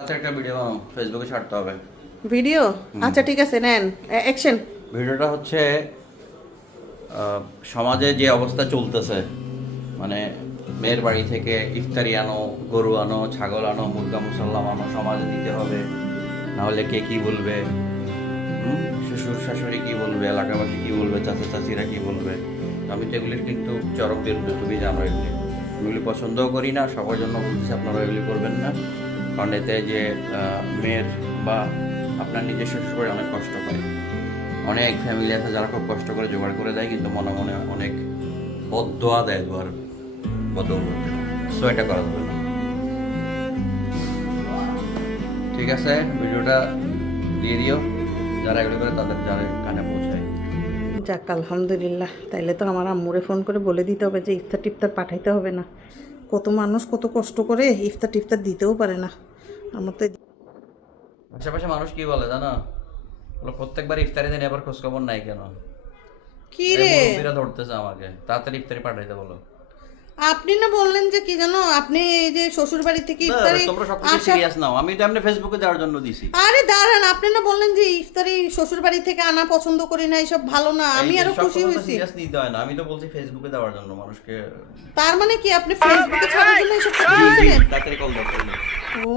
আচ্ছা একটা ভিডিও ফেসবুকে ছাড়তে হবে। ভিডিও? আচ্ছা ঠিক আছে, নেন অ্যাকশন। ভিডিওটা হচ্ছে সমাজে যে অবস্থা চলতেছে, মানে মেয়ের বাড়ি থেকে ইফতারি আনো, গরু আনো, ছাগল আনো, মুরগা মুসাল্লাম আনো, সমাজে দিতে হবে, নাহলে কে কি বলবে, শ্বশুর শাশুড়ি কি বলবে, এলাকাবাসী কি বলবে, চাচা চাচিরা কি বলবে। আমি তো এগুলির কিন্তু চরম বিরুদ্ধে, তুমি জানো এগুলি পছন্দও করি না। সবার জন্য বলতেছি আপনারা এগুলি করবেন না, কারণ এতে যে মেয়ের বা আপনার নিজের শ্বশুরবাড়ি অনেক কষ্ট পায়। অনেক ফ্যামিলি আছে যারা খুব কষ্ট করে জোগাড় করে দেয়, কিন্তু মনে মনে অনেক বদদোয়া দেয় দোয়ার বদৌলতে। সো এটা করা যাবে না। ঠিক আছে, ভিডিওটা দিয়ে দিও, যারা এগুলো করে তাদের যারা কানে পৌঁছায়। যাক আলহামদুলিল্লাহ, তাইলে তো আমার আম্মুরে ফোন করে বলে দিতে হবে যে ইফতার টিফতার পাঠাইতে হবে না। কত মানুষ কত কষ্ট করে ইফতার টিফতার দিতেও পারে না। আমার তো আশেপাশে মানুষ কি বলে জানো, বলো প্রত্যেকবার ইফতারি দিন এবার খোঁজখবর নাই কেন। কি রে, মুরব্বিরা ধরতেছে আমাকে, তাড়াতাড়ি ইফতারি পাঠাইতে বলো। আপনি না বললেন যে কি জানো, আপনি এই যে শ্বশুর বাড়ি থেকে ইফতারি তোমরা সবকিছু সিরিয়াস নাও, আমি তো এমনি ফেসবুকে দেওয়ার জন্য দিছি। আরে দাঁড়ান, আপনি না বললেন যে ইফতারি শ্বশুর বাড়ি থেকে আনা পছন্দ করি না, এইসব ভালো না। আমি আরো খুশি হয়েছি। সিরিয়াস নিতে হয় না, আমি তো বলছি ফেসবুকে দেওয়ার জন্য মানুষকে। তার মানে কি আপনি ফেসবুকে ছাড়ার জন্য এইসব কথা বলছেন? তাড়াতাড়ি কল দাও। ও